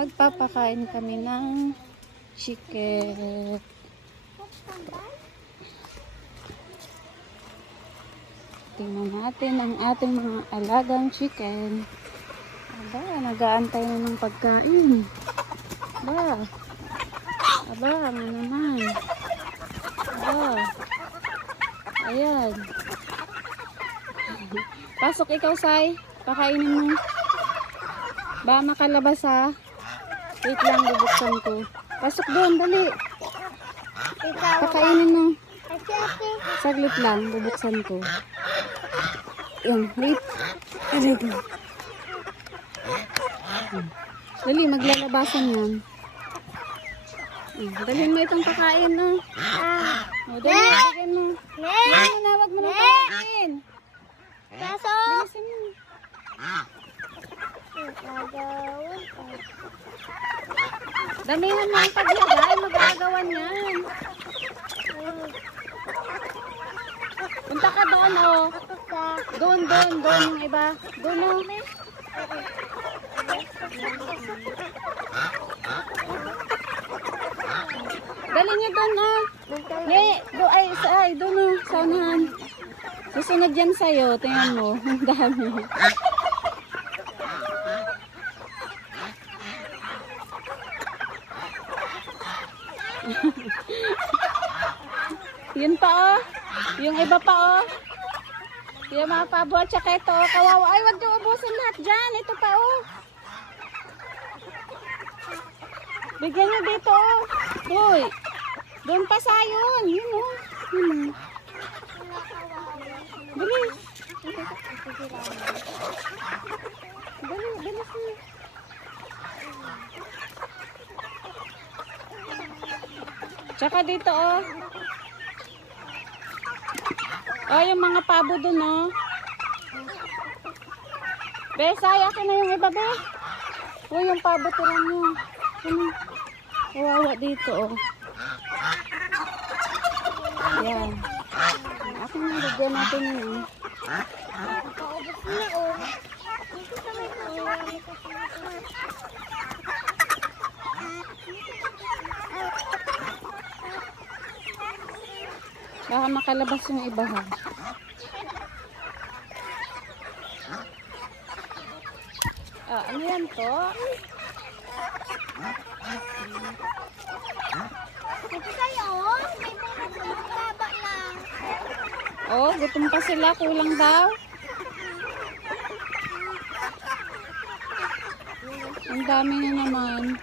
Magpapakain kami ng chicken. Tingnan natin ang ating mga alagang chicken. Aba, nag-aantay na ng pagkain. Aba, ano naman. Aba, ayan. Pasok ikaw, Sai. Pakainin mo. Ba, makalabas ha. Wait lang, bubuksan ko. Pasok doon, dali. Pakainin mo. Saglit lang, bubuksan ko. Yan, wait. Wait lang. Dali, maglalabasan yan. Dalhin mo itong pakain, no? Dali, pakain mo. Wag mo na pakain. Bilisan mo. Damihan mo ang paglagay, magagawan yan. Punta ka doon, oh. Doon yung iba. Doon, oh. Dali niyo doon, oh. Doon, oh. Saunahan. Susunod yan sa'yo. Tingnan mo. Ang dami. Yun pa, oh. Yung iba pa, oh. Yung mga pabo at saka ito, oh. Kawawa. Ay, wag niyo ubusin lahat dyan. Ito pa, oh. Bigyan niyo dito, oh. Uy. Doon pa sayon. Yun, oh. Yun, oh. Dali. Dali siya. Tsaka dito, oh. Oh, yung mga pabo dun, oh. Besay, akin na yung iba, be. Oh, yung pabo tiran mo. Kawawa dito, oh. Yan. Akin na, bigyan natin yun. Baka makalabas yung iba, ha. Ano yan to? Ito kayo, may baba lang. Oh, gutom pa sila. Kulang daw. Ang dami na naman.